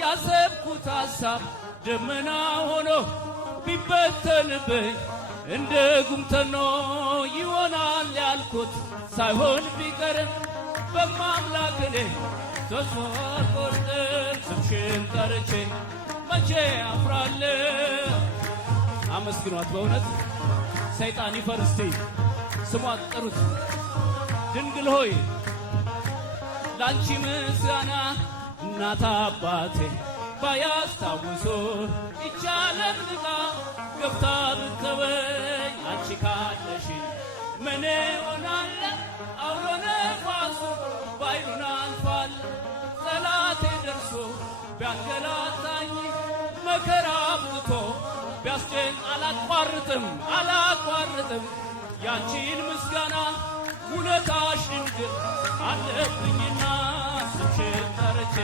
ያሰብኩት ሐሳብ ደመና ሆኖ ቢበተንብኝ እንደ ጉምተኖ ይሆናል ያልኩት ሳይሆን ቢቀርም በማምላክ እኔ ተስፋ አልቆርጥም። ስምሽን ጠርቼ መቼ አፍራለሁ። አመስግኗት በእውነት ሰይጣን ይፈር እስቲ ስሟን ጥሩት። ድንግል ሆይ ላንቺ ምስጋና እናት አባቴ ባያስታውሱ ይቻለን ልቃ ገብታ ብትተወኝ አንቺ ካለሽ ምን ሆናለ? አውሎ ነፋሱ ባይሉን አልፋል። ጠላቴ ደርሶ ቢያንገላታኝ መከራ አብዝቶ ቢያስጨን አላቋርጥም ያንቺን ምስጋና ውለታሽ ድንግል አለብኝና ስምሽን ጠርቼ